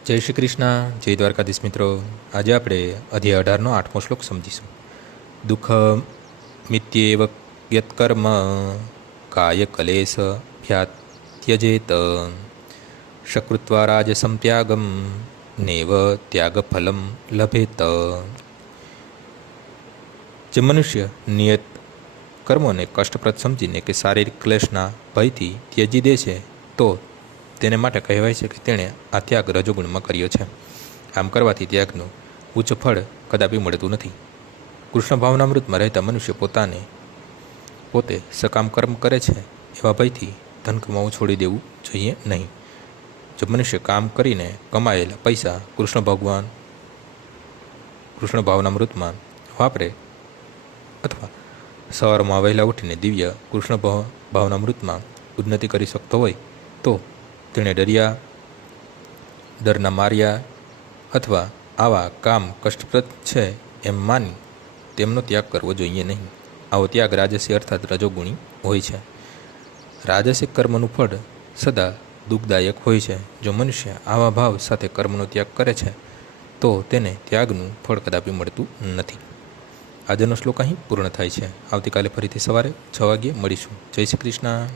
જય શ્રી કૃષ્ણ, જય દ્વારકાધીશ મિત્રો. આજે આપણે અધ્યાય 18નો 8મો શ્લોક સમજીશું. દુઃખ મિત્યેવ યત્કર્મ કાય કલેશ ભ્યાત્યજેત સકૃત્વા રાજસં ત્યાગમ નેવ ત્યાગ ફલમ લભેત. જે મનુષ્ય નિયત કર્મોને કષ્ટપ્રદ સમજીને કે શારીરિક ક્લેશના ભયથી ત્યજી દે છે તો તેને માટે કહેવાય છે કે તેણે આ ત્યાગ રજોગુણમાં કર્યો છે. આમ કરવાથી ત્યાગનું ઉચ્ચ ફળ કદાપી મળતું નથી. કૃષ્ણ ભાવનામૃતમાં રહેતા મનુષ્ય પોતે સકામ કર્મ કરે છે એવા ભયથી ધન કમાવું છોડી દેવું જોઈએ નહીં. જો મનુષ્ય કામ કરીને કમાયેલા પૈસા કૃષ્ણ ભાવનામૃતમાં વાપરે અથવા સવારમાં વહેલા ઉઠીને દિવ્ય કૃષ્ણ ભાવનામૃતમાં ઉન્નતિ કરી શકતો હોય તો તેણે ડરના માર્યા અથવા આવા કામ કષ્ટપ્રદ છે એમ માની તેમનો ત્યાગ કરવો જોઈએ નહીં. આવો ત્યાગ રાજસી અર્થાત રજોગુણી હોય છે. રાજસિક કર્મનું ફળ સદા દુઃખદાયક હોય છે. જો મનુષ્ય આવા ભાવ સાથે કર્મનો ત્યાગ કરે છે તો તેને ત્યાગનું ફળ કદાપી મળતું નથી. આજનો શ્લોક અહીં પૂર્ણ થાય છે. આવતીકાલે ફરીથી સવારે 6 વાગ્યે મળીશું. જય શ્રી કૃષ્ણ.